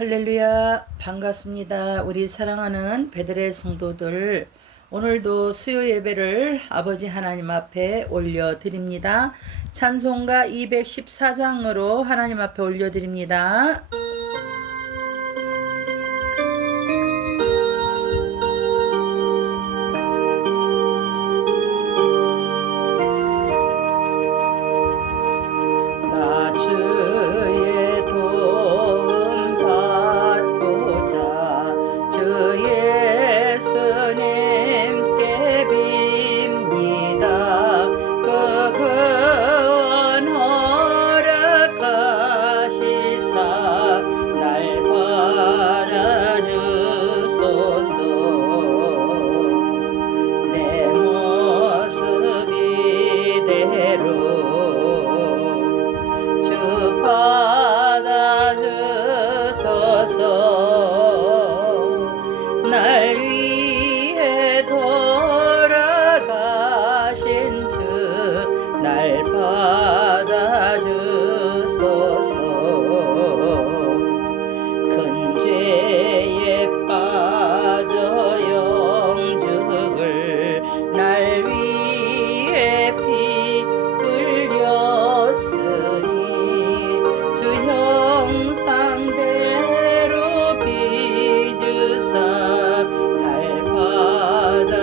할렐루야, 반갑습니다. 우리 사랑하는 베들의 성도들, 오늘도 수요 예배를 아버지 하나님 앞에 올려드립니다. 찬송가 214장으로 하나님 앞에 올려드립니다. 나 주의 도움 받고자 주 예수님께 빕니다. 그 구원 허락하시사 날 받아주소서. 내 모습 이대로 주 받아주소서. 날 위해 돌아가신 주 날 받아주소서. 큰 죄에 빠져 영죽을 날 위해 피 흘렸으니 주 형상대로 빚으사 날 받아주소서.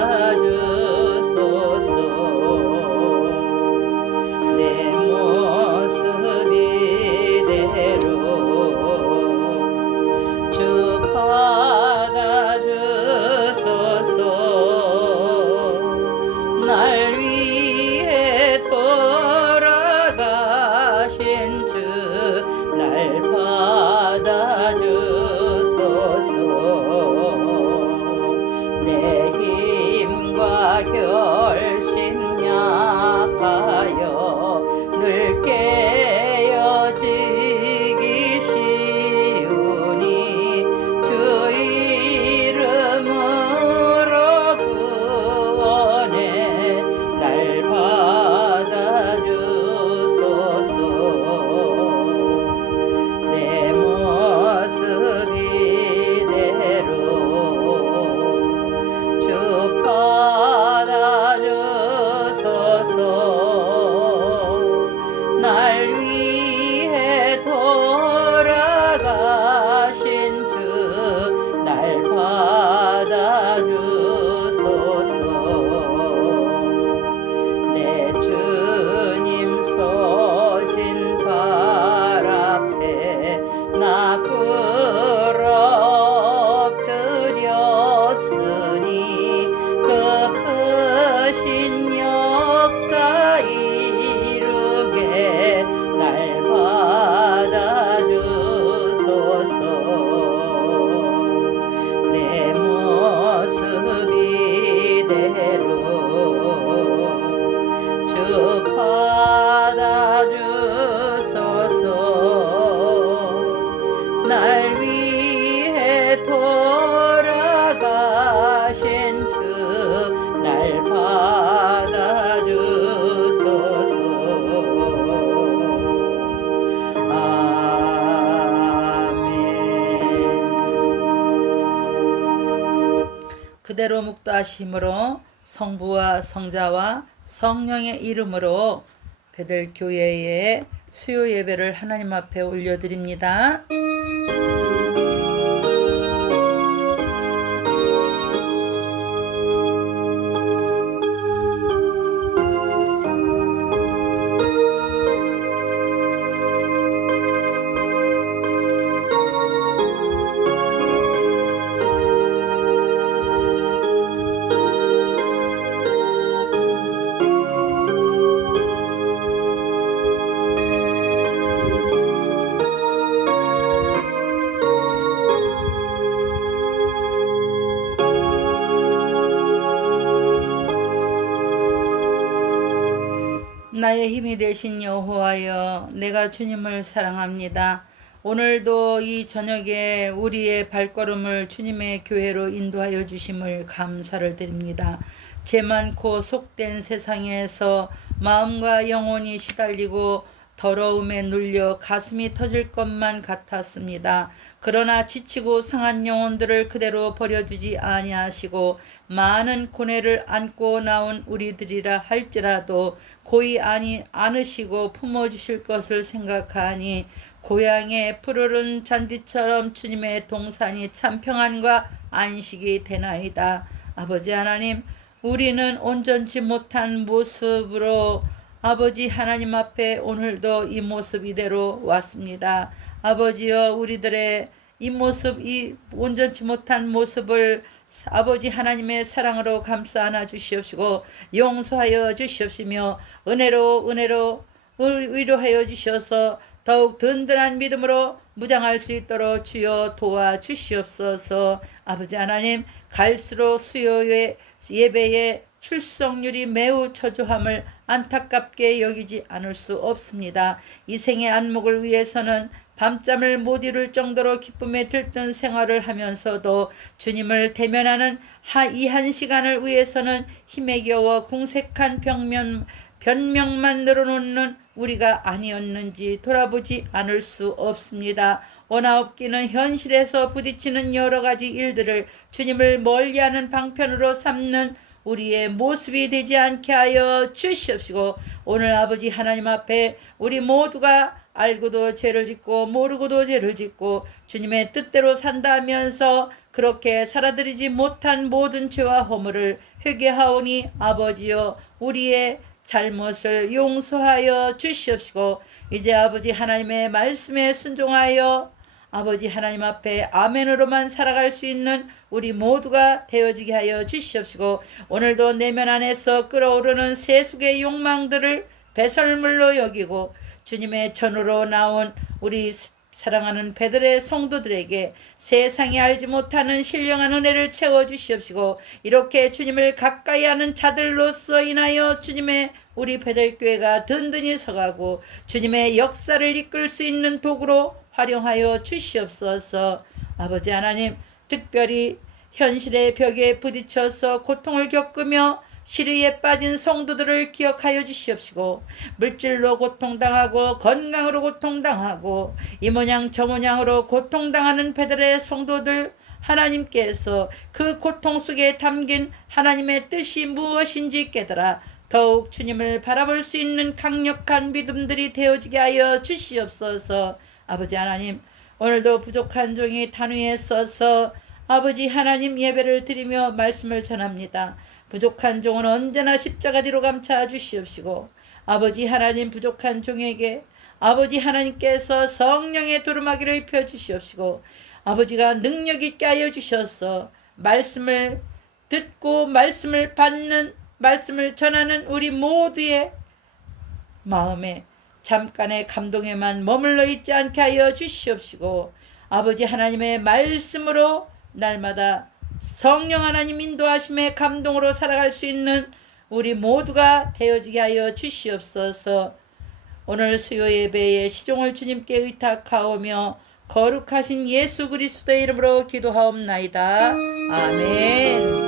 내 모습 이대로 주 받아주소서. 날 위해 돌아가신 주 날 받아주소서. 내 힘과 결심 약하여 늘 깨어지기 쉬우니 주 이름으로 구원해 날 받아주소서. 내 모습 이대로 주 받아주소서. 날 위해 돌아가신 주 날 받아주소서. 내 주님 서신 발 앞에 나 꿇어 엎드렸으니 그 크신 역사 이루게 날 받아주소서. 내 모습 이대로 주 받아주소서. 날 위해 돌아가신 주 날 받아주소서. 아멘. 그대로 묵도하심으로 성부와 성자와 성령의 이름으로 베들교회의 수요 예배를 하나님 앞에 올려드립니다. 나의 힘이 되신 여호와여, 내가 주님을 사랑합니다. 오늘도 이 저녁에 우리의 발걸음을 주님의 교회로 인도하여 주심을 감사를 드립니다. 죄 많고 속된 세상에서 마음과 영혼이 시달리고 더러움에 눌려 가슴이 터질 것만 같았습니다. 그러나 지치고 상한 영혼들을 그대로 버려두지 아니하시고 많은 고뇌를 안고 나온 우리들이라 할지라도 고이 않으시고 품어주실 것을 생각하니 고향의 푸르른 잔디처럼 주님의 동산이 참 평안과 안식이 되나이다. 아버지 하나님, 우리는 온전치 못한 모습으로 아버지 하나님 앞에 오늘도 이 모습 이대로 왔습니다. 아버지여, 우리들의 이 모습, 이 온전치 못한 모습을 아버지 하나님의 사랑으로 감싸 안아 주시옵시고 용서하여 주시옵시며 은혜로 위로하여 주셔서 더욱 든든한 믿음으로 무장할 수 있도록 주여 도와주시옵소서. 아버지 하나님, 갈수록 수요의 예배의 출석률이 매우 처조함을 안타깝게 여기지 않을 수 없습니다. 이 생의 안목을 위해서는 밤잠을 못 이룰 정도로 기쁨에 들뜬 생활을 하면서도 주님을 대면하는 이 한 시간을 위해서는 힘에 겨워 궁색한 변명만 늘어놓는 우리가 아니었는지 돌아보지 않을 수 없습니다. 원하옵기는 현실에서 부딪히는 여러 가지 일들을 주님을 멀리하는 방편으로 삼는 우리의 모습이 되지 않게 하여 주시옵시고, 오늘 아버지 하나님 앞에 우리 모두가 알고도 죄를 짓고 모르고도 죄를 짓고 주님의 뜻대로 산다 하면서 그렇게 살아들이지 못한 모든 죄와 허물을 회개하오니 아버지여, 우리의 잘못을 용서하여 주시옵시고, 이제 아버지 하나님의 말씀에 순종하여 아버지 하나님 앞에 아멘으로만 살아갈 수 있는 우리 모두가 되어지게 하여 주시옵시고, 오늘도 내면 안에서 끓어오르는 세속의 욕망들을 배설물로 여기고 주님의 전으로 나온 우리 사랑하는 베들의 성도들에게 세상이 알지 못하는 신령한 은혜를 채워주시옵시고, 이렇게 주님을 가까이 하는 자들로서 인하여 주님의 우리 베들교회가 든든히 서가고 주님의 역사를 이끌 수 있는 도구로 활용하여 주시옵소서. 아버지 하나님, 특별히 현실의 벽에 부딪혀서 고통을 겪으며 시리에 빠진 성도들을 기억하여 주시옵시고, 물질로 고통당하고 건강으로 고통당하고 이 모양 저 모양으로 고통당하는 베들의 성도들, 하나님께서 그 고통 속에 담긴 하나님의 뜻이 무엇인지 깨달아 더욱 주님을 바라볼 수 있는 강력한 믿음들이 되어지게 하여 주시옵소서. 아버지 하나님, 오늘도 부족한 종이 단위에 써서 아버지 하나님 예배를 드리며 말씀을 전합니다. 부족한 종은 언제나 십자가 뒤로 감싸 주시옵시고, 아버지 하나님, 부족한 종에게 아버지 하나님께서 성령의 두루마기를 입혀 주시옵시고, 아버지가 능력 있게 하여 주셔서 말씀을 듣고 말씀을 받는, 말씀을 전하는 우리 모두의 마음에 잠깐의 감동에만 머물러 있지 않게 하여 주시옵시고, 아버지 하나님의 말씀으로 날마다 성령 하나님 인도하심의 감동으로 살아갈 수 있는 우리 모두가 되어지게 하여 주시옵소서. 오늘 수요 예배의 시종을 주님께 의탁하오며 거룩하신 예수 그리스도의 이름으로 기도하옵나이다. 아멘.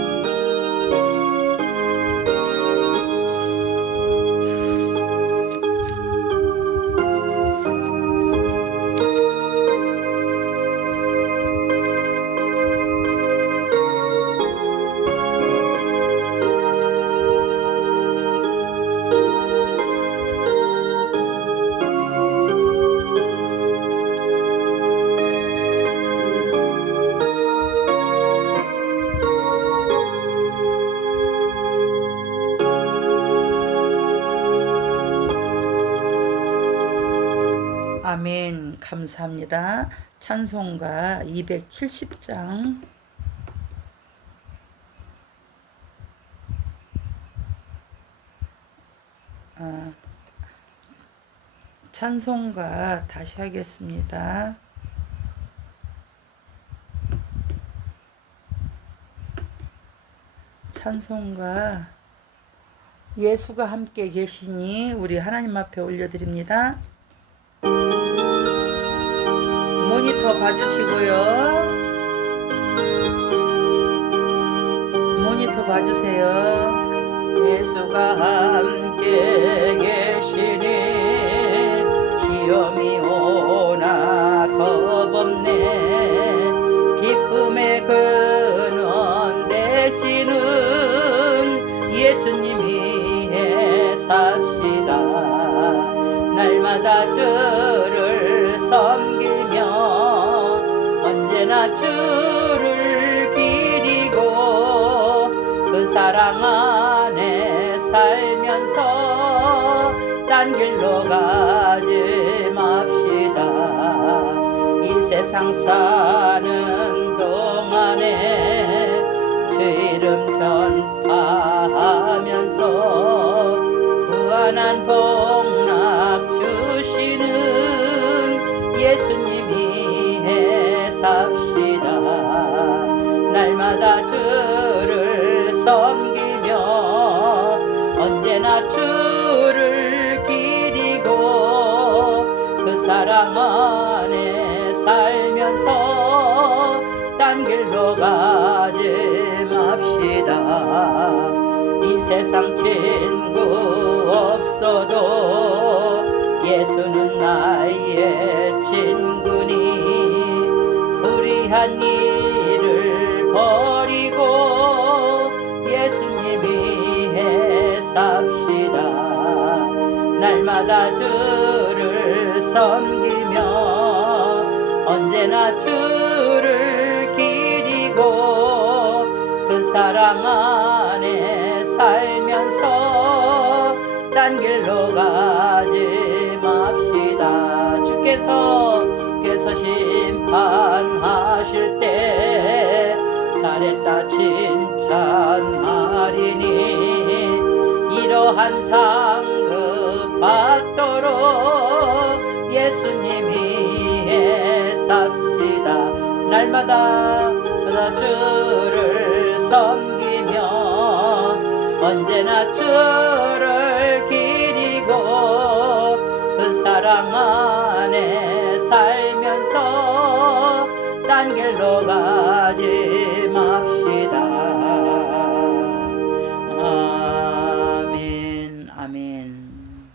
아멘. 감사합니다. 찬송가 270장. 찬송가 다시 하겠습니다. 찬송가 예수가 함께 계시니 우리 하나님 앞에 올려드립니다. 모니터 봐주시고요. 모니터 봐주세요. 예수가 함께 계시니 위험이 오나 겁없네. 기쁨의 근원 되시는 예수님 위해 삽시다. 날마다 주를 섬기며 언제나 주를 기리고 그 사랑 안에 살면서 딴 길로 가지 맙시다. 이 세상 사는 동안에 주 이름 전파하면서 무한한 복락 주시는 예수님 위해 삽시다. 날마다 주를 섬기며 언제나 주를 기리고 그 사랑 안에 살면서 딴 길로 가지 맙시다. 이 세상 친구 없어도 예수는 나의 친구니 불의한 일을 버리고 예수님 위해 삽시다. 날마다 주를 섬기며 언제나 주를 기리고 그 사랑 안에 살면서 딴 길로 가지 맙시다. 주께서 심판하실 때 잘했다 칭찬하리니 이러한 상급 받도록 예수님 위해 삽시다. 날마다 주를 섬기며 언제나 주를 기리고 그 사랑 안에 살면서 딴 길로 가지 맙시다. 아멘. 아멘.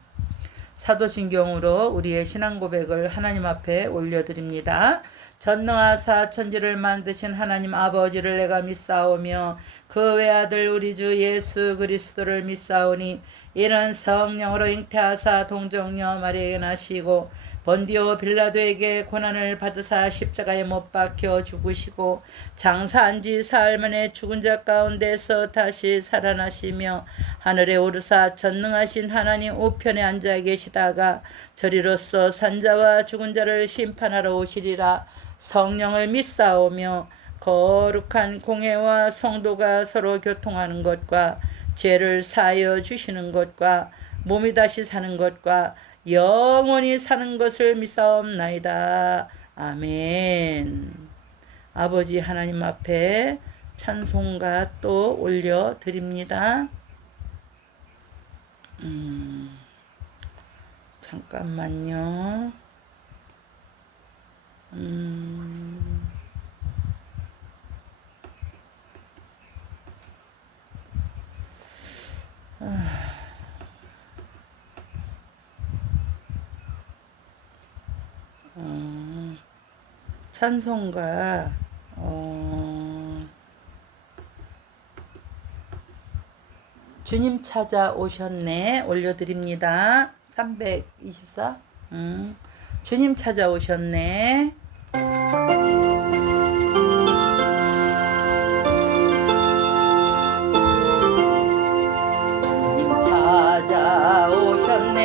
사도신경으로 우리의 신앙 고백을 하나님 앞에 올려드립니다. 전능하사 천지를 만드신 하나님 아버지를 내가 믿사오며 그 외아들 우리 주 예수 그리스도를 믿사오니 이는 성령으로 잉태하사 동정녀 마리아에게 나시고 본디오 빌라도에게 고난을 받으사 십자가에 못 박혀 죽으시고 장사한 지 사흘 만에 죽은 자 가운데서 다시 살아나시며 하늘에 오르사 전능하신 하나님 우편에 앉아 계시다가 저리로서 산자와 죽은 자를 심판하러 오시리라. 성령을 믿사오며 거룩한 공회와 성도가 서로 교통하는 것과 죄를 사하여 주시는 것과 몸이 다시 사는 것과 영원히 사는 것을 믿사옵나이다. 아멘. 아버지 하나님 앞에 찬송가 또 올려드립니다. 잠깐만요. 찬송가 주님 찾아오셨네 올려드립니다. 324 주님 찾아오셨네. 주님 찾아오셨네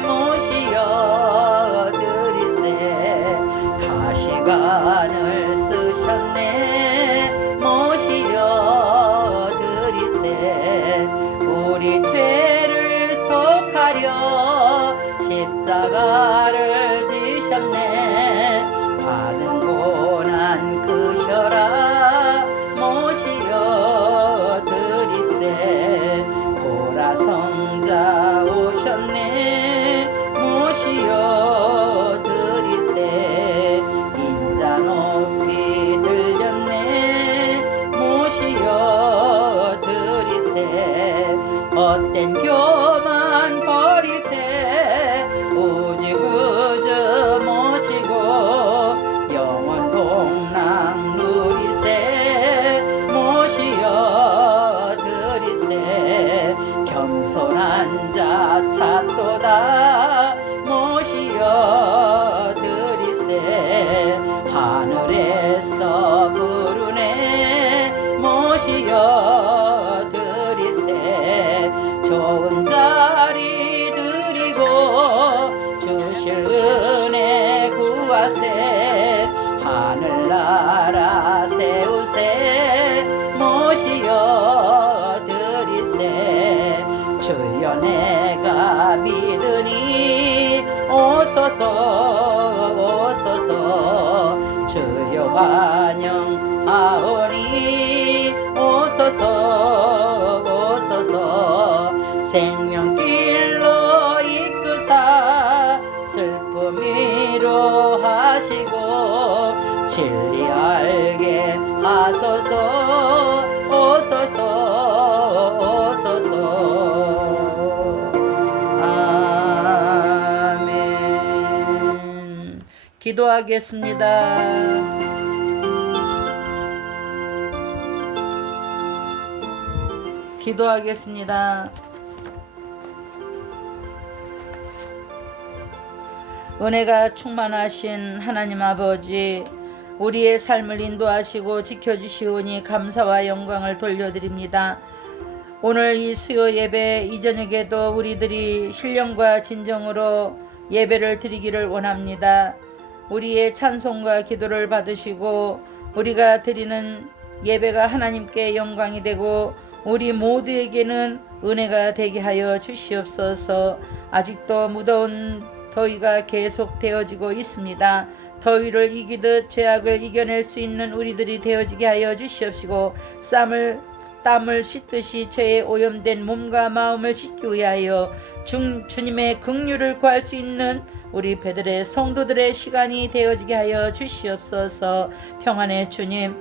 모시어 드리세. 가시관을 쓰셨네 모시어 드리세. 우리 죄를 속하려 십자가를 지셨네. 받은 고난 그셔라 모시어 드리세. 보라성자 오셨네 모시어 드리세. 인자 높이 들렸네 주여 환영하오니 오소서 오소서 생명길로 이끄사 슬픔 위로하시고 진리 알게 하소서 오소서 오소서 아멘. 기도하겠습니다. 기도하겠습니다. 은혜가 충만하신 하나님 아버지, 우리의 삶을 인도하시고 지켜주시오니 감사와 영광을 돌려드립니다. 오늘 이 수요 예배 이 저녁에도 우리들이 신령과 진정으로 예배를 드리기를 원합니다. 우리의 찬송과 기도를 받으시고 우리가 드리는 예배가 하나님께 영광이 되고 우리 모두에게는 은혜가 되게 하여 주시옵소서. 아직도 무더운 더위가 계속 되어지고 있습니다. 더위를 이기듯 죄악을 이겨낼 수 있는 우리들이 되어지게 하여 주시옵시고 땀을 씻듯이 죄에 오염된 몸과 마음을 씻기 위하여 주님의 긍휼을 구할 수 있는 우리 베들의 성도들의 시간이 되어지게 하여 주시옵소서. 평안의 주님,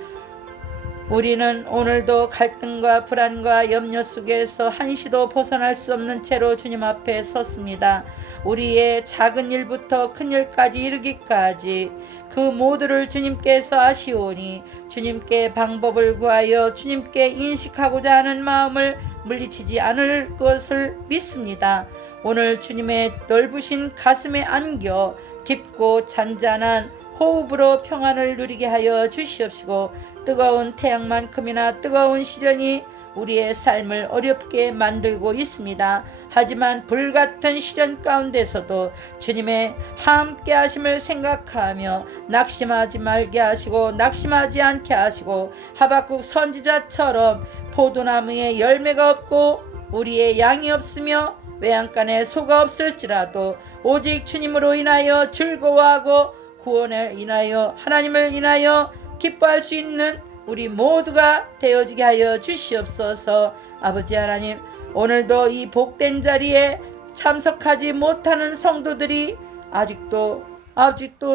우리는 오늘도 갈등과 불안과 염려 속에서 한시도 벗어날 수 없는 채로 주님 앞에 섰습니다. 우리의 작은 일부터 큰 일까지 이르기까지 그 모두를 주님께서 아시오니 주님께 방법을 구하여 주님께 인식하고자 하는 마음을 물리치지 않을 것을 믿습니다. 오늘 주님의 넓으신 가슴에 안겨 깊고 잔잔한 호흡으로 평안을 누리게 하여 주시옵시고 뜨거운 태양만큼이나 뜨거운 시련이 우리의 삶을 어렵게 만들고 있습니다. 하지만 불같은 시련 가운데서도 주님의 함께 하심을 생각하며 낙심하지 말게 하시고 낙심하지 않게 하시고 하박국 선지자처럼 포도나무에 열매가 없고 우리의 양이 없으며 외양간에 소가 없을지라도 오직 주님으로 인하여 즐거워하고 구원을 인하여 하나님을 인하여 기뻐할 수 있는 우리 모두가 되어지게 하여 주시옵소서. 아버지 하나님, 오늘도 이 복된 자리에 참석하지 못하는 성도들이 아직도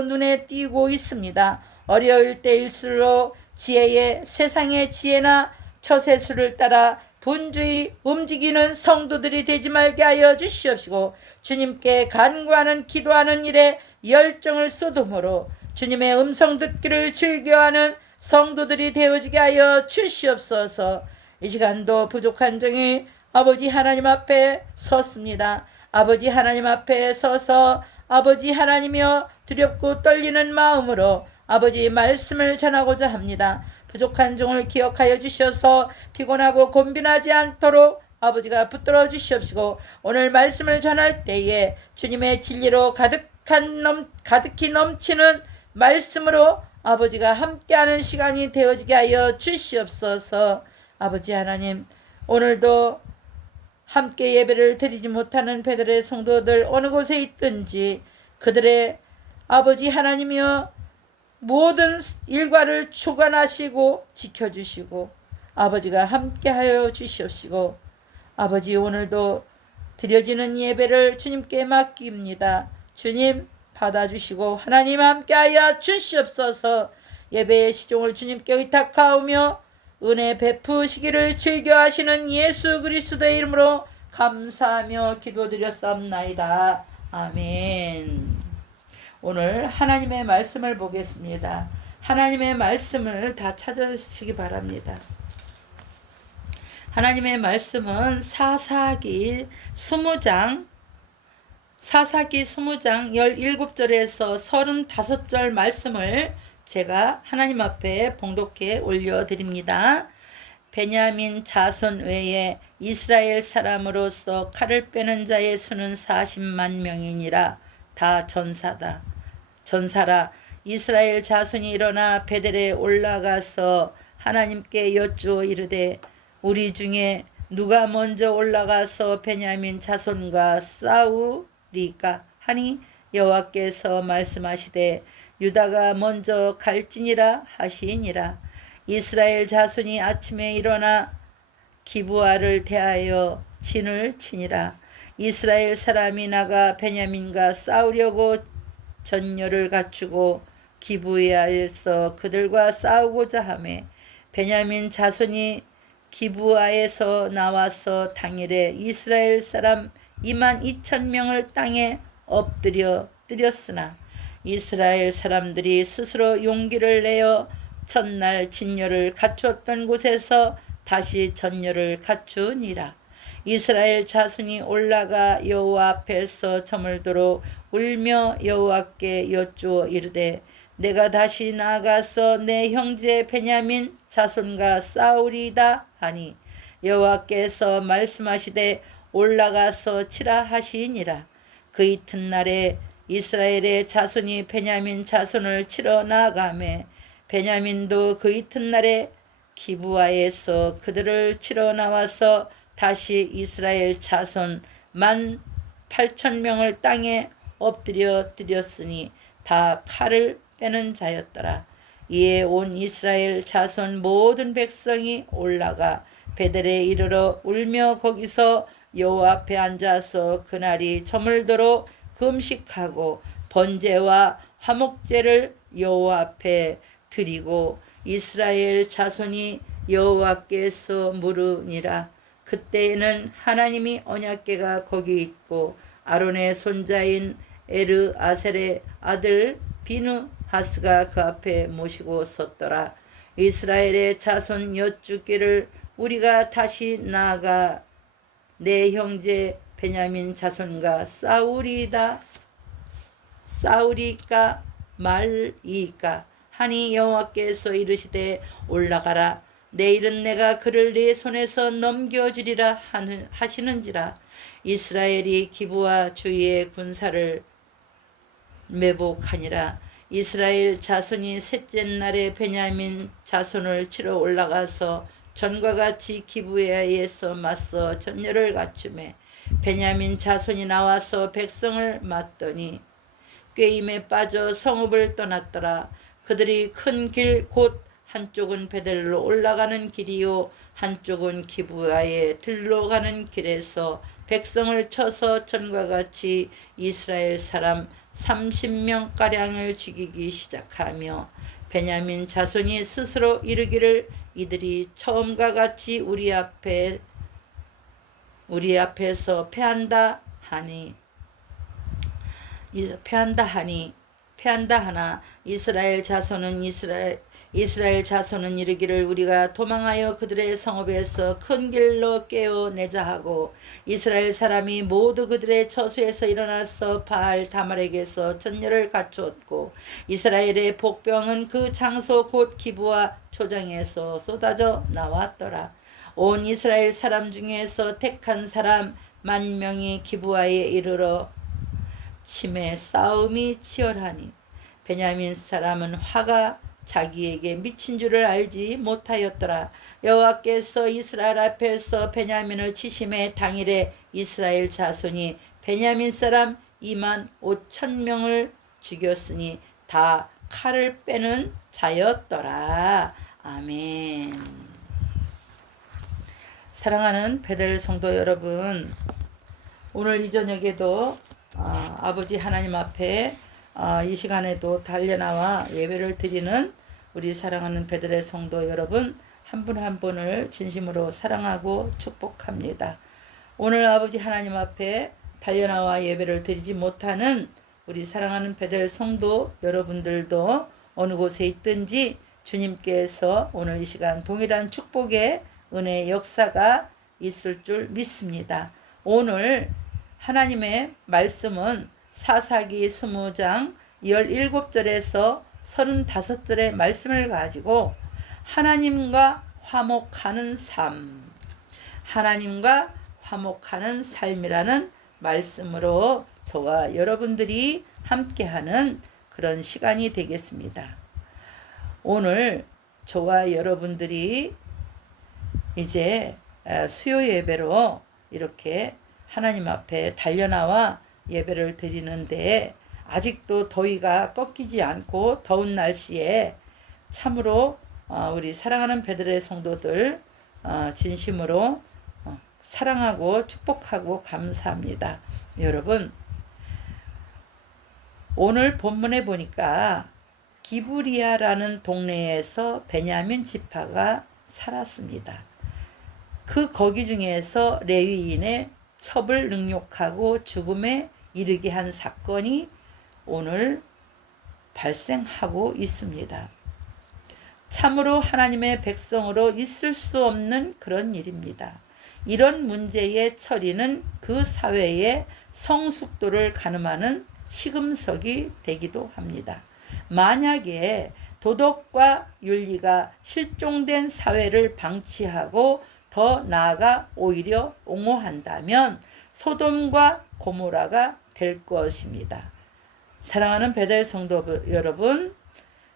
눈에 띄고 있습니다. 어려울 때일수록 세상의 지혜나 처세술을 따라 분주히 움직이는 성도들이 되지 말게 하여 주시옵시고 주님께 간구하는 기도하는 일에 열정을 쏟음으로 주님의 음성 듣기를 즐겨하는 성도들이 되어지게 하여 주시옵소서. 이 시간도 부족한 종이 아버지 하나님 앞에 섰습니다. 아버지 하나님 앞에 서서 아버지 하나님이여 두렵고 떨리는 마음으로 아버지 말씀을 전하고자 합니다. 부족한 종을 기억하여 주셔서 피곤하고 곤빈하지 않도록 아버지가 붙들어 주시옵시고 오늘 말씀을 전할 때에 주님의 진리로 가득히 넘치는 말씀으로 아버지가 함께하는 시간이 되어지게 하여 주시옵소서. 아버지 하나님, 오늘도 함께 예배를 드리지 못하는 베들의 성도들 어느 곳에 있든지 그들의 아버지 하나님이여 모든 일과를 주관하시고 지켜주시고 아버지가 함께하여 주시옵시고 아버지 오늘도 드려지는 예배를 주님께 맡깁니다. 주님 받아주시고 하나님 함께하여 주시옵소서. 예배의 시종을 주님께 의탁하오며 은혜 베푸시기를 즐겨하시는 예수 그리스도의 이름으로 감사하며 기도드렸사옵나이다. 아멘. 오늘 하나님의 말씀을 보겠습니다. 하나님의 말씀을 다 찾으시기 바랍니다. 하나님의 말씀은 사사기 20장 17절에서 35절 말씀을 제가 하나님 앞에 봉독해 올려드립니다. 베냐민 자손 외에 이스라엘 사람으로서 칼을 빼는 자의 수는 40만 명이니라. 다 전사라. 이스라엘 자손이 일어나 베델에 올라가서 하나님께 여쭈어 이르되 우리 중에 누가 먼저 올라가서 베냐민 자손과 싸우리까 하니 여호와께서 말씀하시되 유다가 먼저 갈지니라 하시니라. 이스라엘 자손이 아침에 일어나 기브아를 대하여 진을 치니라. 이스라엘 사람이 나가 베냐민과 싸우려고 전열을 갖추고 기브아에서 그들과 싸우고자 하매 베냐민 자손이 기브아에서 나와서 당일에 이스라엘 사람 22,000명을 땅에 엎드려 뜨렸으나 이스라엘 사람들이 스스로 용기를 내어 첫날 진열을 갖추었던 곳에서 다시 전열을 갖추니라. 이스라엘 자손이 올라가 여호와 앞에서 저물도록 울며 여호와께 여쭈어 이르되 내가 다시 나아가서 내 형제 베냐민 자손과 싸우리이다 하니 여호와께서 말씀하시되 올라가서 치라 하시니라. 그 이튿날에 이스라엘의 자손이 베냐민 자손을 치러 나아가매 베냐민도 그 이튿날에 기브아에서 그들을 치러 나와서 다시 이스라엘 자손 18,000명을 땅에 엎드려 드렸으니 다 칼을 빼는 자였더라. 이에 온 이스라엘 자손 모든 백성이 올라가 베델에 이르러 울며 거기서 여호와 앞에 앉아서 그날이 저물도록 금식하고 번제와 화목제를 여호와 앞에 드리고 이스라엘 자손이 여호와께서 물으니라. 그때에는 하나님이 언약궤가 거기 있고 아론의 손자인 에르아셀의 아들 비느하스가 그 앞에 모시고 섰더라. 이스라엘의 자손 여쭈기를 우리가 다시 나아가 내 형제 베냐민 자손과 싸우리까 말이까 하니 여호와께서 이르시되 올라가라. 내일은 내가 그를 네 손에서 넘겨주리라 하시는지라. 이스라엘이 기브아 주위의 군사를 매복하니라. 이스라엘 자손이 셋째 날에 베냐민 자손을 치러 올라가서 전과 같이 기브아에서 맞서 전열을 갖추매 베냐민 자손이 나와서 백성을 맞더니 꾀임에 빠져 성읍을 떠났더라. 그들이 큰 길 곧 한쪽은 베델로 올라가는 길이요 한쪽은 기브아에 들러가는 길에서 백성을 쳐서 전과 같이 이스라엘 사람 30명가량을 죽이기 시작하며 베냐민 자손이 스스로 이르기를 이들이 처음과 같이 우리 앞에서 패한다 하나 이스라엘 자손은 이르기를 우리가 도망하여 그들의 성읍에서 큰 길로 깨어내자 하고 이스라엘 사람이 모두 그들의 처소에서 일어나서 바알 다말에게서 전열을 갖추었고 이스라엘의 복병은 그 장소 곧 기브아 초장에서 쏟아져 나왔더라. 온 이스라엘 사람 중에서 택한 사람 10,000명이 기브아에 이르러 침에 싸움이 치열하니 베냐민 사람은 화가 자기에게 미친 줄을 알지 못하였더라. 여호와께서 이스라엘 앞에서 베냐민을 치심에 당일에 이스라엘 자손이 베냐민 사람 25,000명을 죽였으니 다 칼을 빼는 자였더라. 아멘. 사랑하는 베델 성도 여러분, 오늘 이 저녁에도 아버지 하나님 앞에 이 시간에도 달려나와 예배를 드리는 우리 사랑하는 베델의 성도 여러분 한 분 한 분을 진심으로 사랑하고 축복합니다. 오늘 아버지 하나님 앞에 달려나와 예배를 드리지 못하는 우리 사랑하는 베델 성도 여러분들도 어느 곳에 있든지 주님께서 오늘 이 시간 동일한 축복의 은혜의 역사가 있을 줄 믿습니다. 오늘 하나님의 말씀은 사사기 20장 17절에서 35절의 말씀을 가지고 하나님과 화목하는 삶이라는 말씀으로 저와 여러분들이 함께하는 그런 시간이 되겠습니다. 오늘 저와 여러분들이 이제 수요 예배로 이렇게 하나님 앞에 달려나와 예배를 드리는데 아직도 더위가 꺾이지 않고 더운 날씨에 참으로 우리 사랑하는 베들레 성도들 진심으로 사랑하고 축복하고 감사합니다. 여러분, 오늘 본문에 보니까 기브리아라는 동네에서 베냐민 지파가 살았습니다. 그 거기 중에서 레위인의 첩을 능욕하고 죽음에 이르게 한 사건이 오늘 발생하고 있습니다. 참으로 하나님의 백성으로 있을 수 없는 그런 일입니다. 이런 문제의 처리는 그 사회의 성숙도를 가늠하는 시금석이 되기도 합니다. 만약에 도덕과 윤리가 실종된 사회를 방치하고 더 나아가 오히려 옹호한다면 소돔과 고모라가 될 것입니다. 사랑하는 베델 성도 여러분,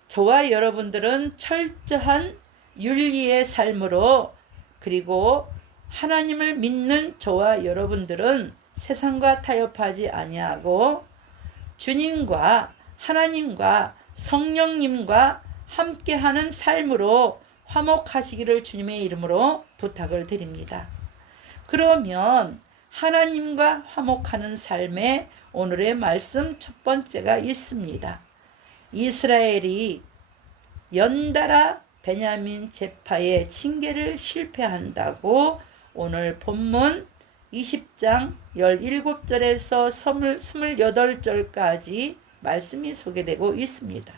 저와 여러분들은 철저한 윤리의 삶으로, 그리고 하나님을 믿는 저와 여러분들은 세상과 타협하지 아니하고 주님과 하나님과 성령님과 함께하는 삶으로 화목하시기를 주님의 이름으로 부탁을 드립니다. 그러면 하나님과 화목하는 삶에 오늘의 말씀 첫 번째가 있습니다. 이스라엘이 연달아 베냐민 지파의 징계를 실패한다고 오늘 본문 20장 17절에서 28절까지 말씀이 소개되고 있습니다.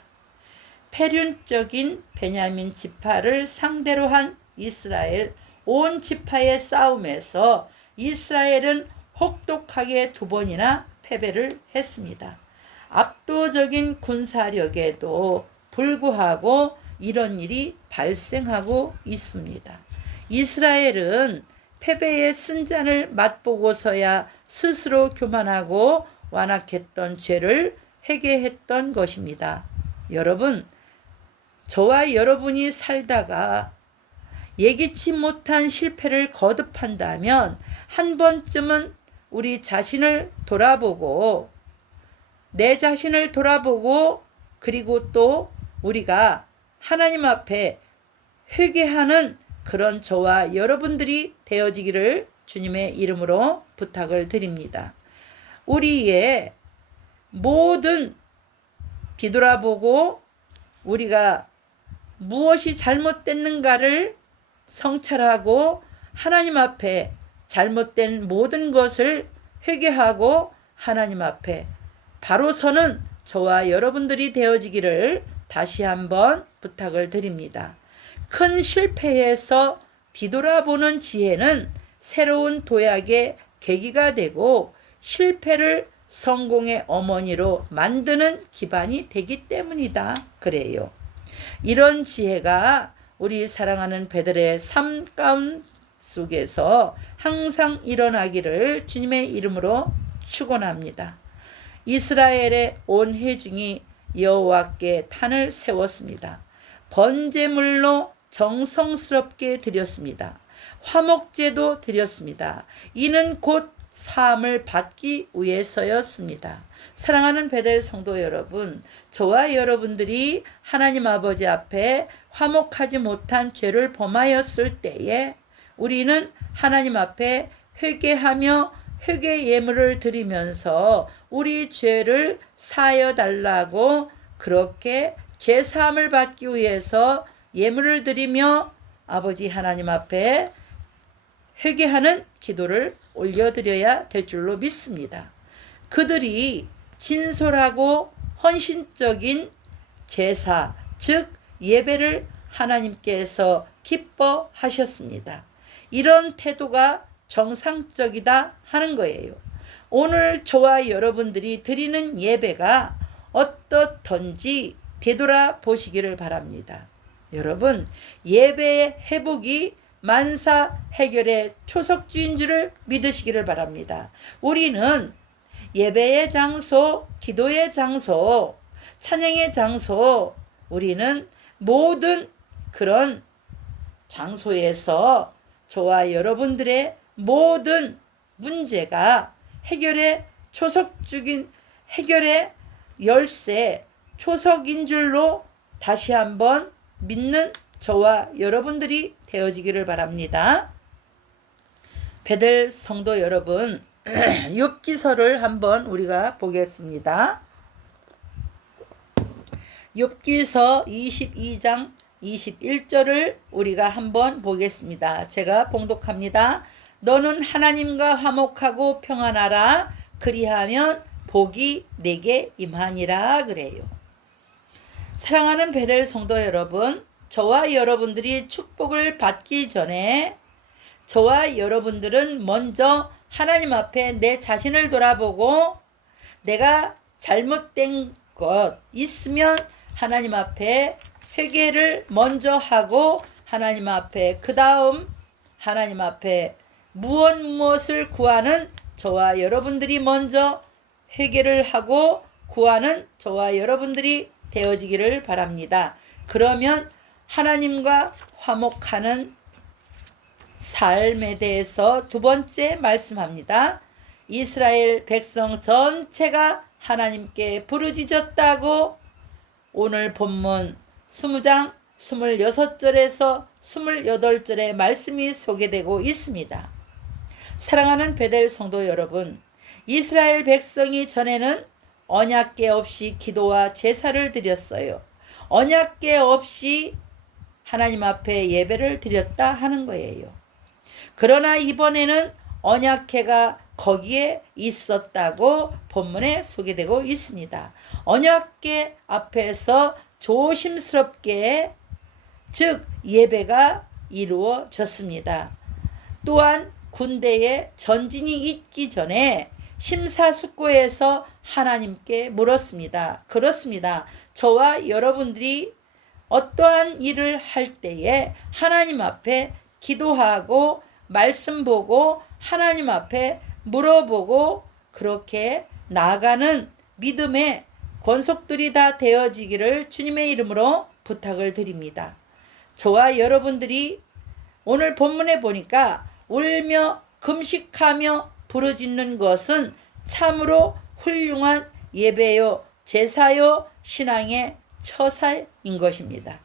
폐륜적인 베냐민 지파를 상대로 한 이스라엘 온 지파의 싸움에서 이스라엘은 혹독하게 2번이나 패배를 했습니다. 압도적인 군사력에도 불구하고 이런 일이 발생하고 있습니다. 이스라엘은 패배의 쓴잔을 맛보고서야 스스로 교만하고 완악했던 죄를 회개했던 것입니다. 여러분, 저와 여러분이 살다가 예기치 못한 실패를 거듭한다면 한 번쯤은 우리 자신을 돌아보고, 내 자신을 돌아보고, 그리고 또 우리가 하나님 앞에 회개하는 그런 저와 여러분들이 되어지기를 주님의 이름으로 부탁을 드립니다. 우리의 모든 뒤돌아보고 우리가 무엇이 잘못됐는가를 성찰하고 하나님 앞에 잘못된 모든 것을 회개하고 하나님 앞에 바로 서는 저와 여러분들이 되어지기를 다시 한번 부탁을 드립니다. 큰 실패에서 뒤돌아보는 지혜는 새로운 도약의 계기가 되고 실패를 성공의 어머니로 만드는 기반이 되기 때문이다. 그래요. 이런 지혜가 우리 사랑하는 베들의 삶 속에서 항상 일어나기를 주님의 이름으로 축원합니다. 이스라엘의 온 회중이 여호와께 탄을 세웠습니다. 번제물로 정성스럽게 드렸습니다. 화목제도 드렸습니다. 이는 곧 사함을 받기 위해서였습니다. 사랑하는 베델 성도 여러분, 저와 여러분들이 하나님 아버지 앞에 화목하지 못한 죄를 범하였을 때에 우리는 하나님 앞에 회개하며 회개 예물을 드리면서 우리 죄를 사하여 달라고 그렇게 죄 사함을 받기 위해서 예물을 드리며 아버지 하나님 앞에 회개하는 기도를 올려드려야 될 줄로 믿습니다. 그들이 진솔하고 헌신적인 제사, 즉 예배를 하나님께서 기뻐하셨습니다. 이런 태도가 정상적이다 하는 거예요. 오늘 저와 여러분들이 드리는 예배가 어떻든지 되돌아보시기를 바랍니다. 여러분, 예배의 회복이 만사 해결의 초석주인 줄을 믿으시기를 바랍니다. 우리는 예배의 장소, 기도의 장소, 찬양의 장소, 우리는 모든 그런 장소에서 저와 여러분들의 모든 문제가 해결의 초석적인 해결의 열쇠, 초석인 줄로 다시 한번 믿는 저와 여러분들이 되어지기를 바랍니다. 베델 성도 여러분, 욥기서를 한번 우리가 보겠습니다. 욥기서 22장 21절을 우리가 한번 보겠습니다. 제가 봉독합니다. 너는 하나님과 화목하고 평안하라. 그리하면 복이 내게 임하니라 그래요. 사랑하는 베델 성도 여러분, 저와 여러분들이 축복을 받기 전에 저와 여러분들은 먼저 하나님 앞에 내 자신을 돌아보고 내가 잘못된 것 있으면 하나님 앞에 회개를 먼저 하고 하나님 앞에 그 다음 하나님 앞에 무엇을 구하는 저와 여러분들이 먼저 회개를 하고 구하는 저와 여러분들이 되어지기를 바랍니다. 그러면 하나님과 화목하는 삶에 대해서 두 번째 말씀합니다. 이스라엘 백성 전체가 하나님께 부르짖었다고 오늘 본문 20장 26절에서 28절의 말씀이 소개되고 있습니다. 사랑하는 베델 성도 여러분, 이스라엘 백성이 전에는 언약궤 없이 기도와 제사를 드렸어요. 언약궤 없이 하나님 앞에 예배를 드렸다 하는 거예요. 그러나 이번에는 언약궤가 거기에 있었다고 본문에 소개되고 있습니다. 언약궤 앞에서 조심스럽게 즉 예배가 이루어졌습니다. 또한 군대에 전진이 있기 전에 심사숙고해서 하나님께 물었습니다. 그렇습니다. 저와 여러분들이 어떠한 일을 할 때에 하나님 앞에 기도하고 말씀 보고 하나님 앞에 물어보고 그렇게 나아가는 믿음의 권속들이 다 되어지기를 주님의 이름으로 부탁을 드립니다. 저와 여러분들이 오늘 본문에 보니까 울며 금식하며 부르짖는 것은 참으로 훌륭한 예배요 제사요 신앙의 처사인 것입니다.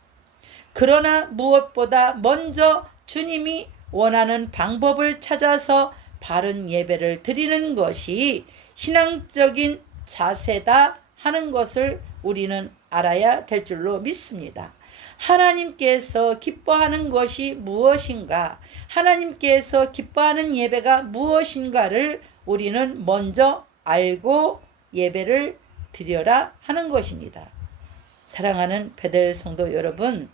그러나 무엇보다 먼저 주님이 원하는 방법을 찾아서 바른 예배를 드리는 것이 신앙적인 자세다 하는 것을 우리는 알아야 될 줄로 믿습니다. 하나님께서 기뻐하는 것이 무엇인가? 하나님께서 기뻐하는 예배가 무엇인가를 우리는 먼저 알고 예배를 드려라 하는 것입니다. 사랑하는 베델 성도 여러분,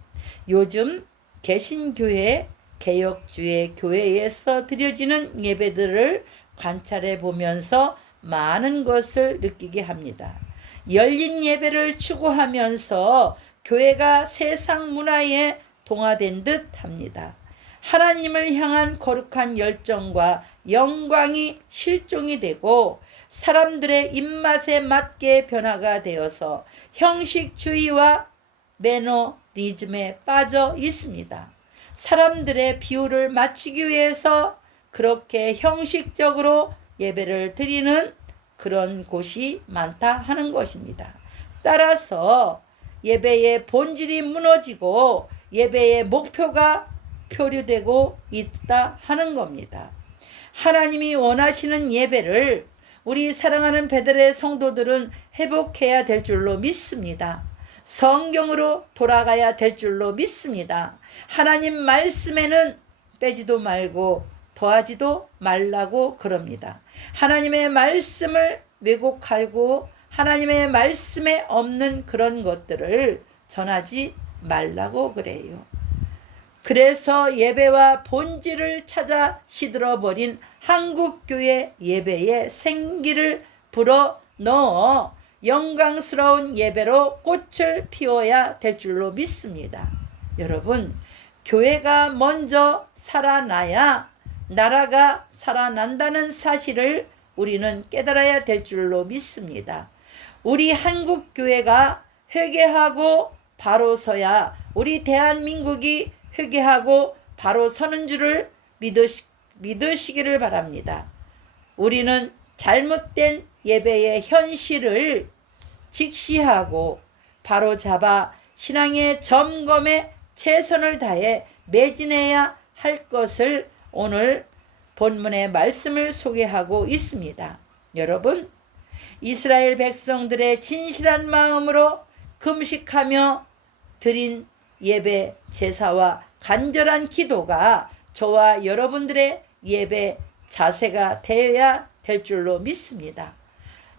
요즘 개신교회 개혁주의 교회에서 드려지는 예배들을 관찰해 보면서 많은 것을 느끼게 합니다. 열린 예배를 추구하면서 교회가 세상 문화에 동화된 듯 합니다. 하나님을 향한 거룩한 열정과 영광이 실종이 되고 사람들의 입맛에 맞게 변화가 되어서 형식주의와 매너리즘에 빠져 있습니다. 사람들의 비율을 맞추기 위해서 그렇게 형식적으로 예배를 드리는 그런 곳이 많다 하는 것입니다. 따라서 예배의 본질이 무너지고 예배의 목표가 표류되고 있다 하는 겁니다. 하나님이 원하시는 예배를 우리 사랑하는 베델의 성도들은 회복해야 될 줄로 믿습니다. 성경으로 돌아가야 될 줄로 믿습니다. 하나님 말씀에는 빼지도 말고 더하지도 말라고 그럽니다. 하나님의 말씀을 왜곡하고 하나님의 말씀에 없는 그런 것들을 전하지 말라고 그래요. 그래서 예배와 본질을 찾아 시들어버린 한국교회 예배에 생기를 불어 넣어 영광스러운 예배로 꽃을 피워야 될 줄로 믿습니다. 여러분, 교회가 먼저 살아나야 나라가 살아난다는 사실을 우리는 깨달아야 될 줄로 믿습니다. 우리 한국교회가 회개하고 바로 서야 우리 대한민국이 회개하고 바로 서는 줄을 믿으시기를 바랍니다. 우리는 잘못된 예배의 현실을 직시하고 바로잡아 신앙의 점검에 최선을 다해 매진해야 할 것을 오늘 본문의 말씀을 소개하고 있습니다. 여러분, 이스라엘 백성들의 진실한 마음으로 금식하며 드린 예배 제사와 간절한 기도가 저와 여러분들의 예배 자세가 되어야 될 줄로 믿습니다.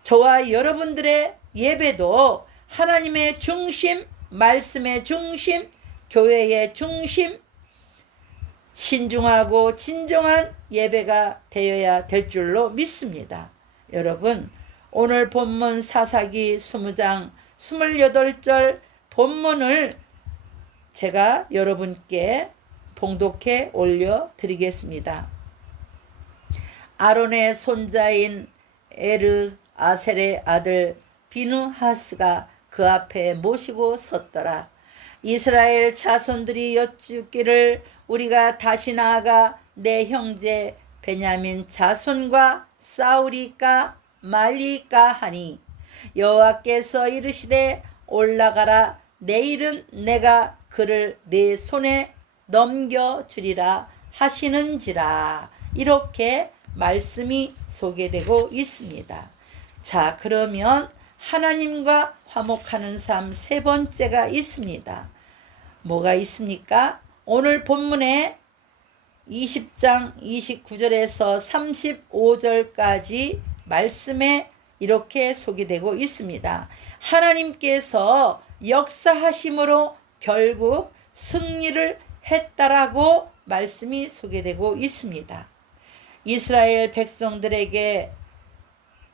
저와 여러분들의 예배도 하나님의 중심, 말씀의 중심, 교회의 중심, 신중하고 진정한 예배가 되어야 될 줄로 믿습니다. 여러분, 오늘 본문 사사기 20장 28절 본문을 제가 여러분께 봉독해 올려드리겠습니다. 아론의 손자인 에르아셀의 아들 비누하스가 그 앞에 모시고 섰더라. 이스라엘 자손들이 여쭙기를 우리가 다시 나아가 내 형제 베냐민 자손과 싸우리까 말리까 하니 여호와께서 이르시되 올라가라. 내일은 내가 그를 내 손에 넘겨주리라 하시는지라. 이렇게 말씀이 소개되고 있습니다. 자, 그러면 하나님과 화목하는 삶 세 번째가 있습니다. 뭐가 있습니까? 오늘 본문에 20장 29절에서 35절까지 말씀에 이렇게 소개되고 있습니다. 하나님께서 역사하심으로 결국 승리를 했다라고 말씀이 소개되고 있습니다. 이스라엘 백성들에게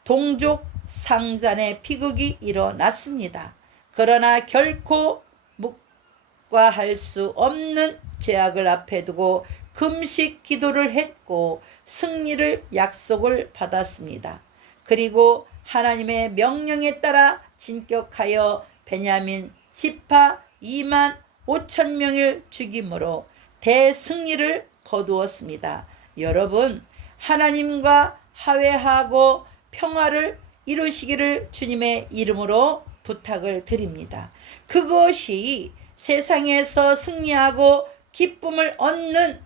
동족 상잔의 비극이 일어났습니다. 그러나 결코 묵과할 수 없는 죄악을 앞에 두고 금식 기도를 했고 승리를 약속을 받았습니다. 그리고 하나님의 명령에 따라 진격하여 베냐민 지파 2만 5천 명을 죽임으로 대승리를 거두었습니다. 여러분, 하나님과 화해하고 평화를 이루시기를 주님의 이름으로 부탁을 드립니다. 그것이 세상에서 승리하고 기쁨을 얻는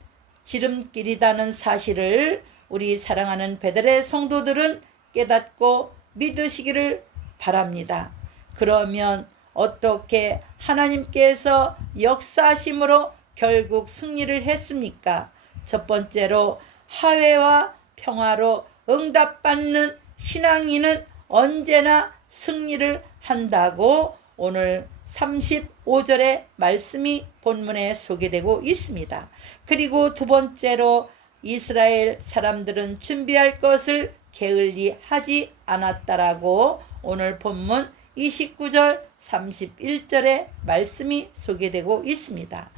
지름길이라는 사실을 우리 사랑하는 베들레 성도들은 깨닫고 믿으시기를 바랍니다. 그러면 어떻게 하나님께서 역사하심으로 결국 승리를 했습니까? 첫 번째로 화해와 평화로 응답받는 신앙인은 언제나 승리를 한다고 오늘 35절의 말씀이 본문에 소개되고 있습니다. 그리고 두 번째로 이스라엘 사람들은 준비할 것을 게을리 하지 않았다라고 오늘 본문 29절 31절의 말씀이 소개되고 있습니다.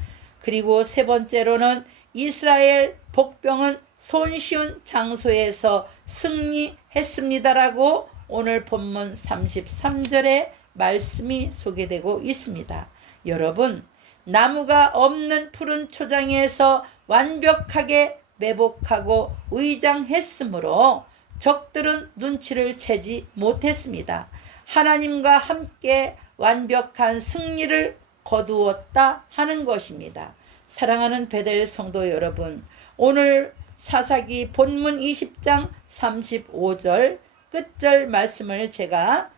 그리고 세 번째로는 이스라엘 복병은 손쉬운 장소에서 승리했습니다라고 오늘 본문 33절의 말씀이 소개되고 있습니다. 여러분, 나무가 없는 푸른 초장에서 완벽하게 매복하고 의장했으므로 적들은 눈치를 채지 못했습니다. 하나님과 함께 완벽한 승리를 거두었다 하는 것입니다. 사랑하는 베델 성도 여러분, 오늘 사사기 본문 20장 35절 끝절 말씀을 제가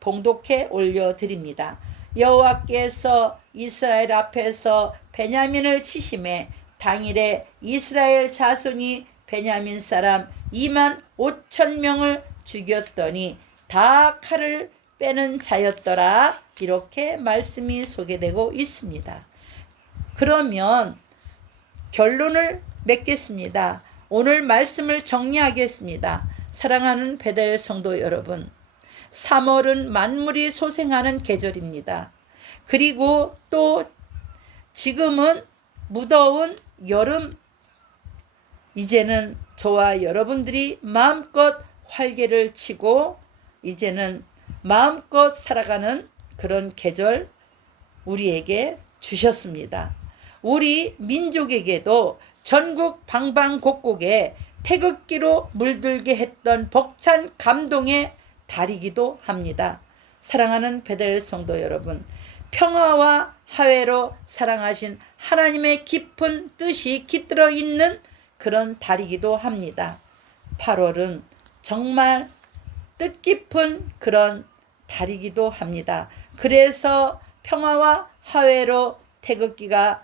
봉독해 올려드립니다. 여호와께서 이스라엘 앞에서 베냐민을 치심해 당일에 이스라엘 자손이 베냐민 사람 2만 5천 명을 죽였더니 다 칼을 빼는 자였더라. 이렇게 말씀이 소개되고 있습니다. 그러면 결론을 맺겠습니다. 오늘 말씀을 정리하겠습니다. 사랑하는 베델 성도 여러분, 3월은 만물이 소생하는 계절입니다. 그리고 또 지금은 무더운 여름, 이제는 저와 여러분들이 마음껏 활개를 치고 이제는 마음껏 살아가는 그런 계절 우리에게 주셨습니다. 우리 민족에게도 전국 방방곡곡에 태극기로 물들게 했던 벅찬 감동의 달이기도 합니다. 사랑하는 베델 성도 여러분, 평화와 화해로 사랑하신 하나님의 깊은 뜻이 깃들어 있는 그런 달이기도 합니다. 8월은 정말 뜻깊은 그런 달이기도 합니다. 그래서 평화와 화해로 태극기가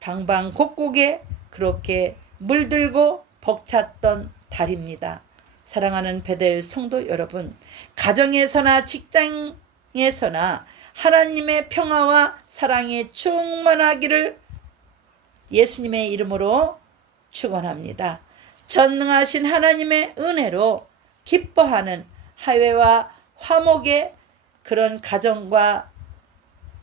방방곡곡에 그렇게 물들고 벅찼던 달입니다. 사랑하는 베델 성도 여러분, 가정에서나 직장에서나 하나님의 평화와 사랑이 충만하기를 예수님의 이름으로 축원합니다. 전능하신 하나님의 은혜로 기뻐하는 화해와 화목의 그런 가정과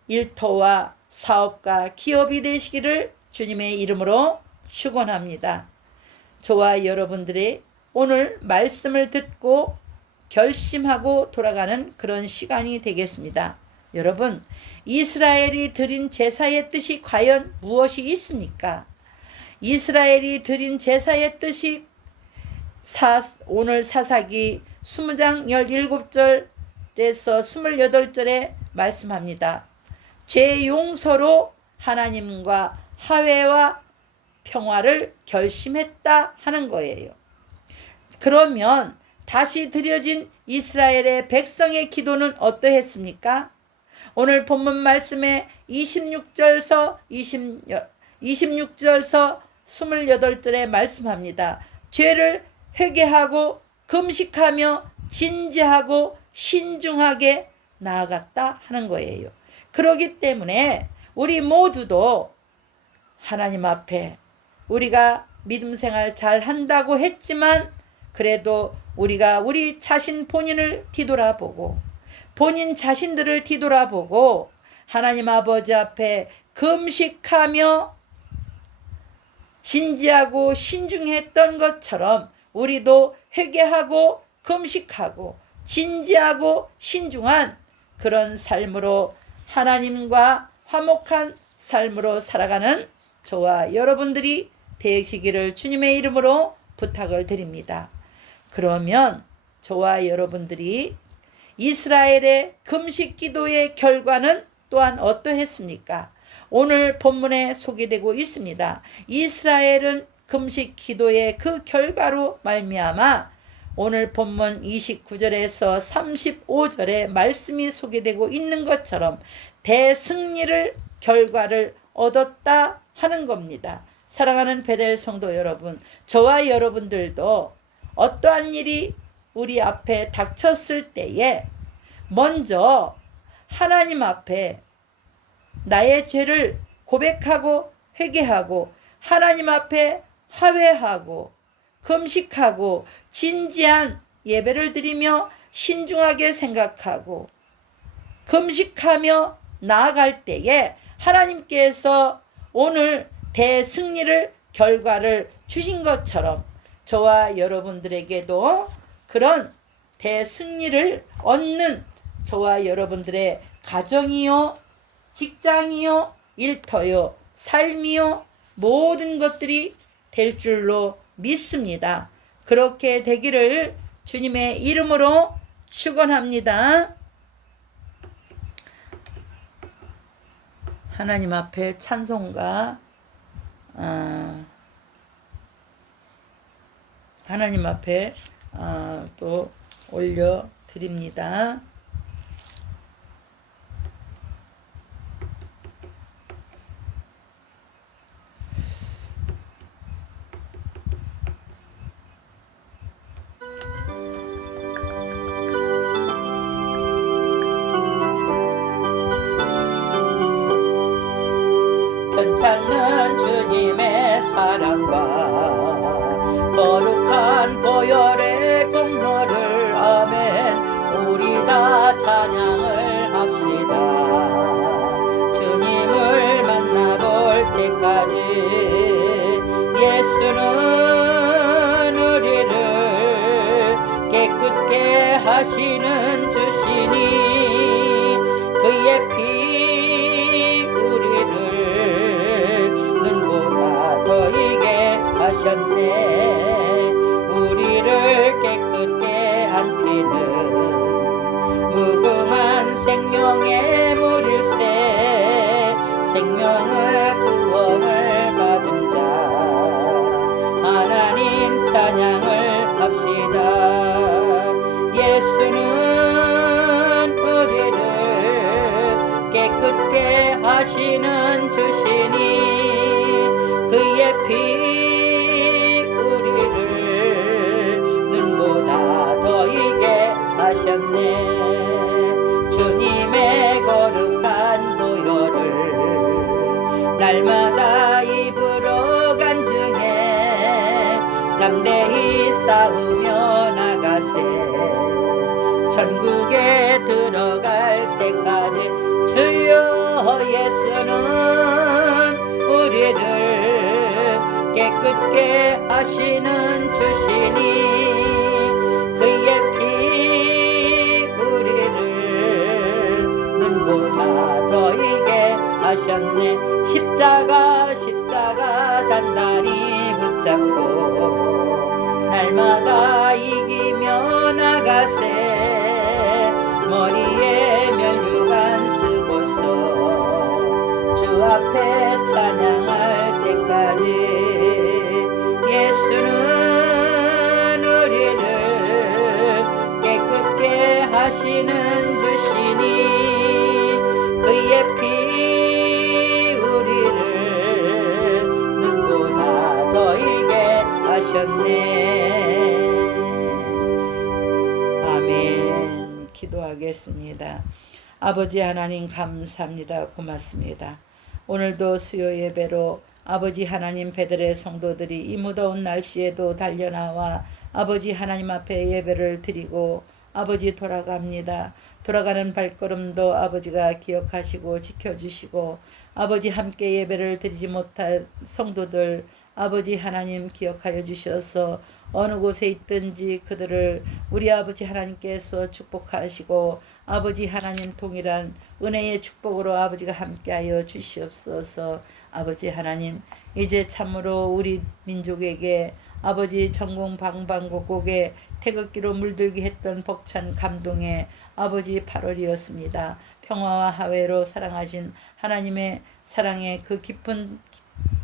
일터와 사업과 기업이 되시기를 주님의 이름으로 축원합니다. 저와 여러분들이 오늘 말씀을 듣고 결심하고 돌아가는 그런 시간이 되겠습니다. 여러분, 이스라엘이 드린 제사의 뜻이 과연 무엇이 있습니까? 이스라엘이 드린 제사의 뜻이 오늘 사사기 20장 17절에서 28절에 말씀합니다. 죄 용서로 하나님과 화해와 평화를 결심했다 하는 거예요. 그러면 다시 드려진 이스라엘의 백성의 기도는 어떠했습니까? 오늘 본문 말씀에 26절서 28절에 말씀합니다. 죄를 회개하고 금식하며 진지하고 신중하게 나아갔다 하는 거예요. 그렇기 때문에 우리 모두도 하나님 앞에 우리가 믿음 생활 잘 한다고 했지만 그래도 우리가 우리 자신 본인을 뒤돌아보고 본인 자신들을 뒤돌아보고 하나님 아버지 앞에 금식하며 진지하고 신중했던 것처럼 우리도 회개하고 금식하고 진지하고 신중한 그런 삶으로 하나님과 화목한 삶으로 살아가는 저와 여러분들이 되시기를 주님의 이름으로 부탁을 드립니다. 그러면 저와 여러분들이 이스라엘의 금식 기도의 결과는 또한 어떠했습니까? 오늘 본문에 소개되고 있습니다. 이스라엘은 금식 기도의 그 결과로 말미암아 오늘 본문 29절에서 35절에 말씀이 소개되고 있는 것처럼 대승리를 결과를 얻었다 하는 겁니다. 사랑하는 베델 성도 여러분, 저와 여러분들도 어떠한 일이 우리 앞에 닥쳤을 때에 먼저 하나님 앞에 나의 죄를 고백하고 회개하고 하나님 앞에 화해하고 금식하고 진지한 예배를 드리며 신중하게 생각하고 금식하며 나아갈 때에 하나님께서 오늘 대승리를 결과를 주신 것처럼 저와 여러분들에게도 그런 대승리를 얻는 저와 여러분들의 가정이요, 직장이요, 일터요, 삶이요, 모든 것들이 될 줄로 믿습니다. 그렇게 되기를 주님의 이름으로 축원합니다. 하나님 앞에 찬송가 하나님 앞에 또 올려 드립니다. 편찮는 주님의 사랑과 거룩한 보혈의 공로를 아멘. 우리 다 찬양을 합시다. 주님을 만나볼 때까지 예수는 우리를 깨끗게 하시는 주시니 그의 피 우리를 눈보다 더이게 하셨네. 우리를 깨끗게 한 피는 무궁한 피 우리를 눈보다 더 이게 하셨네. 주님의 거룩한 보혈을 날마다 입으로 간증해 담대히 싸우며 나가세. 천국에 들어갈 때까지 주여 예수는 우리를 깨끗게 하시는 주시니 그의 피 우리를 눈보다 더 이게 하셨네. 십자가 단단히 붙잡고 날마다 이기며 나가세. 머리에 면류관 쓰고서 주 앞에 찬양할 때까지 예수는 우리를 깨끗게 하시는 주시니 그의 피 우리를 눈보다 더 이게 하셨네. 아멘. 기도하겠습니다. 아버지 하나님 감사합니다. 고맙습니다. 오늘도 수요 예배로 아버지 하나님 베들레 성도들이 이 무더운 날씨에도 달려나와 아버지 하나님 앞에 예배를 드리고 아버지 돌아갑니다. 돌아가는 발걸음도 아버지가 기억하시고 지켜주시고 아버지 함께 예배를 드리지 못할 성도들 아버지 하나님 기억하여 주셔서 어느 곳에 있든지 그들을 우리 아버지 하나님께서 축복하시고 아버지 하나님 동일한 은혜의 축복으로 아버지가 함께하여 주시옵소서. 아버지 하나님 이제 참으로 우리 민족에게 아버지 전공 방방곡곡에 태극기로 물들게 했던 벅찬 감동의 아버지 8월이었습니다. 평화와 화해로 사랑하신 하나님의 사랑의 그 깊은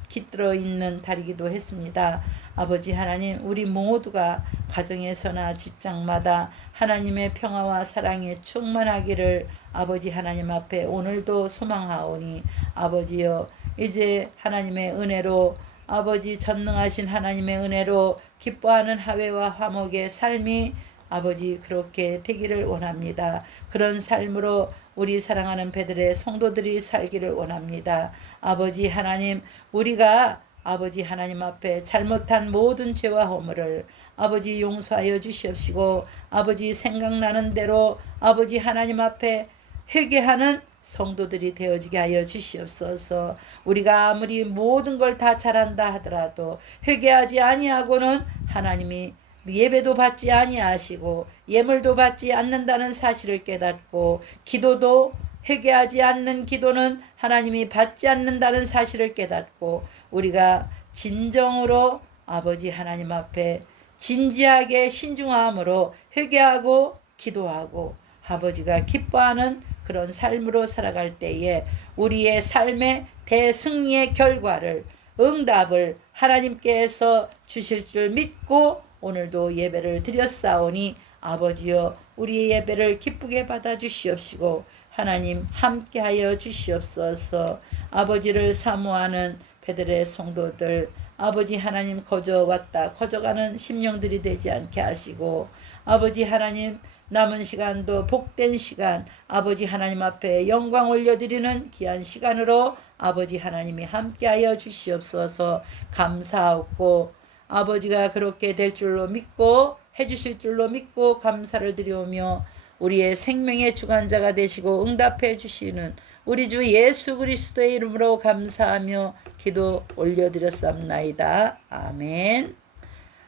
깃들어 있는 달이기도 했습니다. 아버지 하나님 우리 모두가 가정에서나 직장마다 하나님의 평화와 사랑에 충만하기를 아버지 하나님 앞에 오늘도 소망하오니 아버지여 이제 하나님의 은혜로 아버지 전능하신 하나님의 은혜로 기뻐하는 화해와 화목의 삶이 아버지 그렇게 되기를 원합니다. 그런 삶으로 우리 사랑하는 배들의 성도들이 살기를 원합니다. 아버지 하나님 우리가 아버지 하나님 앞에 잘못한 모든 죄와 허물을 아버지 용서하여 주시옵시고 아버지 생각나는 대로 아버지 하나님 앞에 회개하는 성도들이 되어지게 하여 주시옵소서. 우리가 아무리 모든 걸 다 잘한다 하더라도 회개하지 아니하고는 하나님이 예배도 받지 아니하시고 예물도 받지 않는다는 사실을 깨닫고 기도도 회개하지 않는 기도는 하나님이 받지 않는다는 사실을 깨닫고 우리가 진정으로 아버지 하나님 앞에 진지하게 신중함으로 회개하고 기도하고 아버지가 기뻐하는 그런 삶으로 살아갈 때에 우리의 삶의 대승리의 결과를 응답을 하나님께서 주실 줄 믿고 오늘도 예배를 드렸사오니 아버지여 우리의 예배를 기쁘게 받아 주시옵시고 하나님 함께하여 주시옵소서. 아버지를 사모하는 베들레 성도들 아버지 하나님 거저왔다 거저가는 심령들이 되지 않게 하시고 아버지 하나님 남은 시간도 복된 시간 아버지 하나님 앞에 영광 올려드리는 귀한 시간으로 아버지 하나님이 함께하여 주시옵소서. 감사하고 아버지가 그렇게 될 줄로 믿고 해주실 줄로 믿고 감사를 드리오며 우리의 생명의 주관자가 되시고 응답해 주시는 우리 주 예수 그리스도의 이름으로 감사하며 기도 올려드렸사옵나이다. 아멘.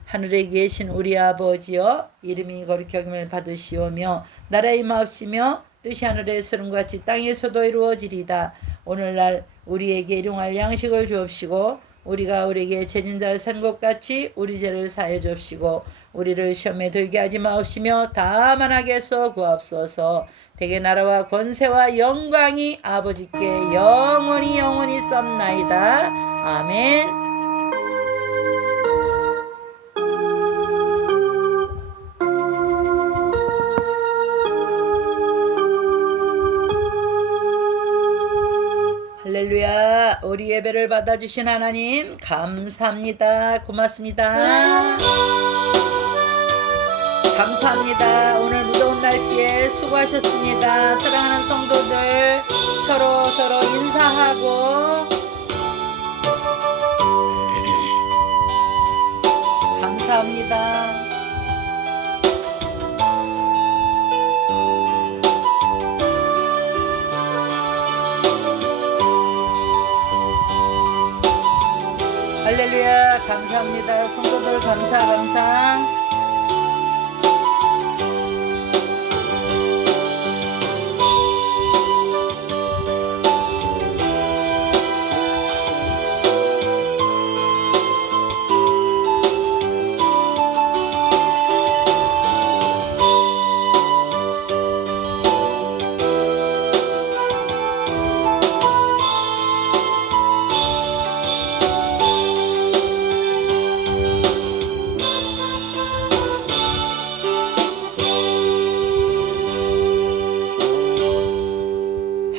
하늘에 계신 우리 아버지여 이름이 거룩히 여김을 받으시오며 나라의 임하옵시며 뜻이 하늘에서는 같이 땅에서도 이루어지리다. 오늘날 우리에게 일용할 양식을 주옵시고 우리가 우리에게 죄진 자를 산 것 같이 우리 죄를 사하여 주옵시고 우리를 시험에 들게 하지 마옵시며 다만 악에서 구하옵소서. 대개 나라와 권세와 영광이 아버지께 영원히 영원히 썸나이다. 아멘. 할렐루야. 우리 예배를 받아주신 하나님 감사합니다. 고맙습니다. 감사합니다. 오늘 무더운 날씨에 수고하셨습니다. 사랑하는 성도들 서로 인사하고 감사합니다. 할렐루야. 감사합니다. 성도들 감사.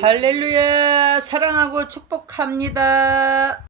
할렐루야. 사랑하고 축복합니다.